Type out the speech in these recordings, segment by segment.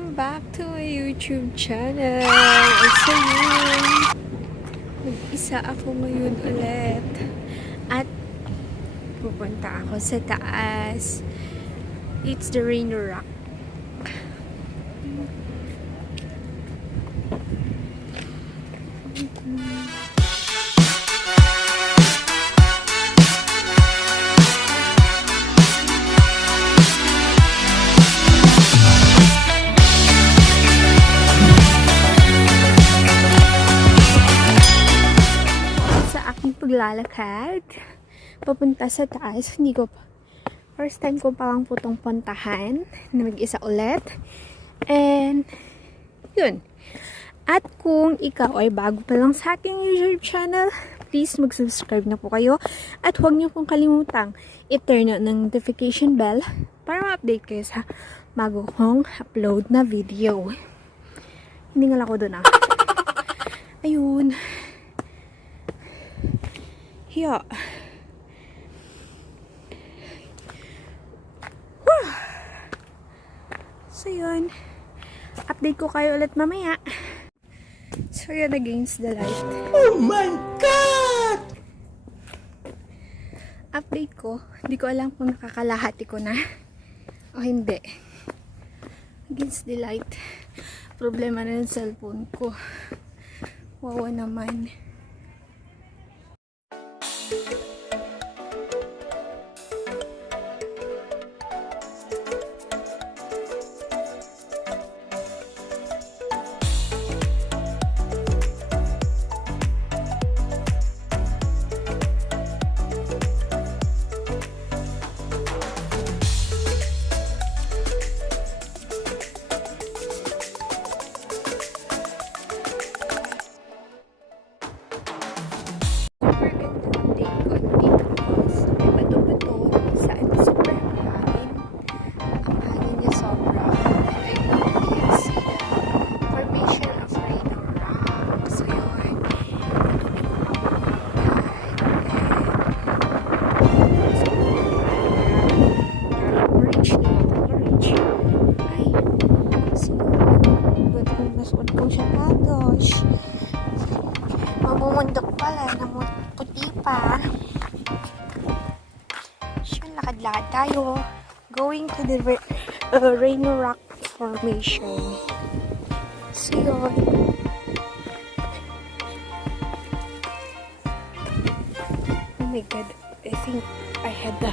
Welcome back to my YouTube channel. So yun, mag-isa ako ngayon ulit. At pupunta ako sa taas. It's the Rainer Rock. Paglalakad papunta sa taas. Hindi ko first time ko palang putong puntahan na mag-isa ulit, and yun. At kung ikaw ay bago pa lang sa aking YouTube channel, please mag-subscribe na po kayo at huwag niyo pong kalimutang i-turn on ng notification bell para ma-update kayo sa bago kong upload na video. Hindi nga lang ako doon ayun. Yeah. So yun, update ko kayo ulit mamaya. So yun, against the light. Oh my God! Update ko, hindi ko alam kung nakakalahati ko na o hindi. Against the light. Problema na yung cellphone ko. Wawa naman. Mamumundok pala, puti pa. Siya, lakad-lakad tayo. Going to the Rainer Rock Formation. So yun. Oh my God, I think I had the...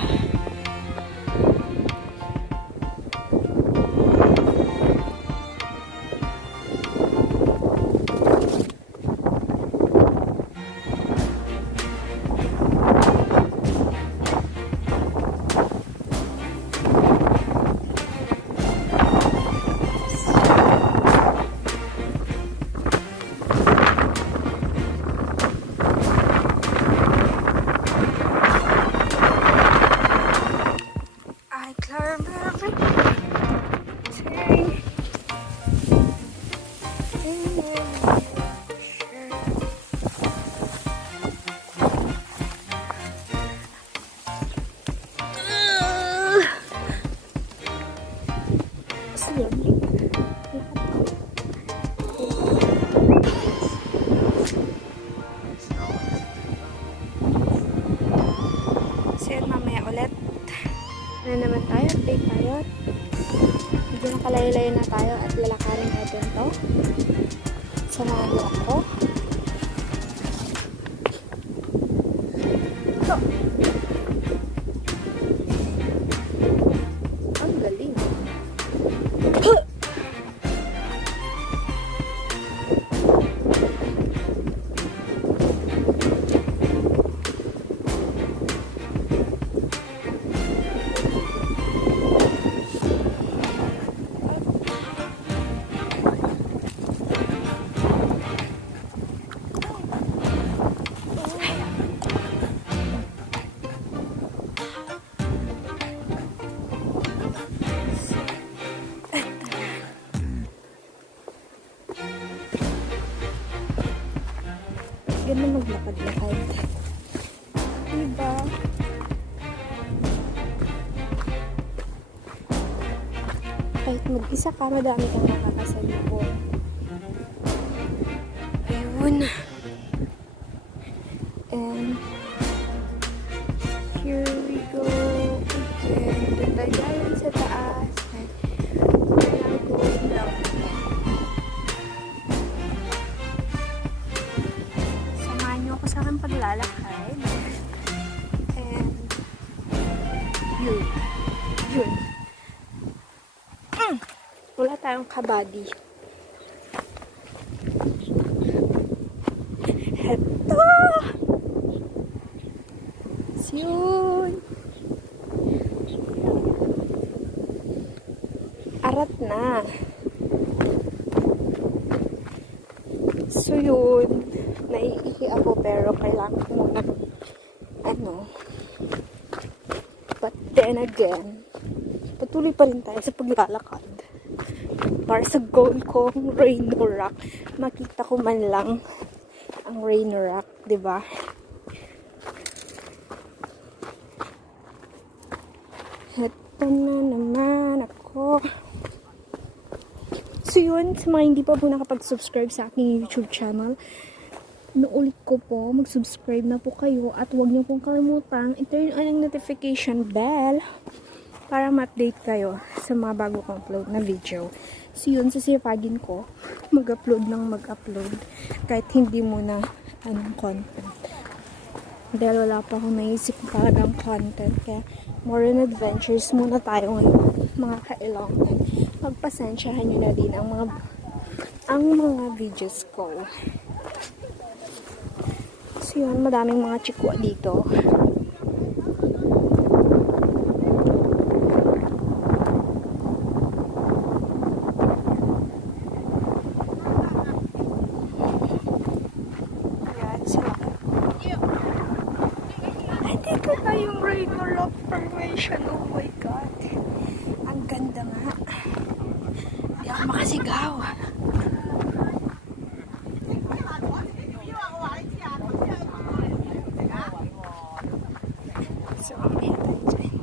na naman tayo, update tayo. Medyo nakalayo-layo na tayo at lalakarin natin to. Samahan niyo ako. So, ang galing. Ganda maglakad-lakad. Diba? Kahit mag-isa ka, madami kang makakasalubong. Ayun. And here we go. And doon tayo galing sa taas. And we are going down. Samahan niyo ako sa aking paglalakad. And yun. Yun. Wala tayong kabady. Heto! Yun. Arat na. So yun. Naiihi ako pero kailangan ko muna but then again, patuloy pa rin tayo sa paglalakad. Para sa goal kong Raino Rock, makita ko man lang ang Raino Rock, diba? Ito na naman ako. So yun, sa mga hindi pa po nakapag-subscribe sa aking YouTube channel, inuulit ko po, mag-subscribe na po kayo at huwag niyo pong kalimutan i-turn on ang notification bell para ma-update kayo sa mga bago kong upload na video. So yun, sasipagin ko mag-upload ng mag-upload kahit hindi muna content. Dahil wala pa akong naisip talagang content. Kaya more on adventures muna tayo ngayon, mga kailonggan. Pagpasensyahan nyo na din ang mga videos ko. So yun, madaming mga chikwa dito. Dito na yung Raino Rock Formation. Oh my God. Ang ganda nga. Hindi ako makasigaw. So, mamaya tayo dyan.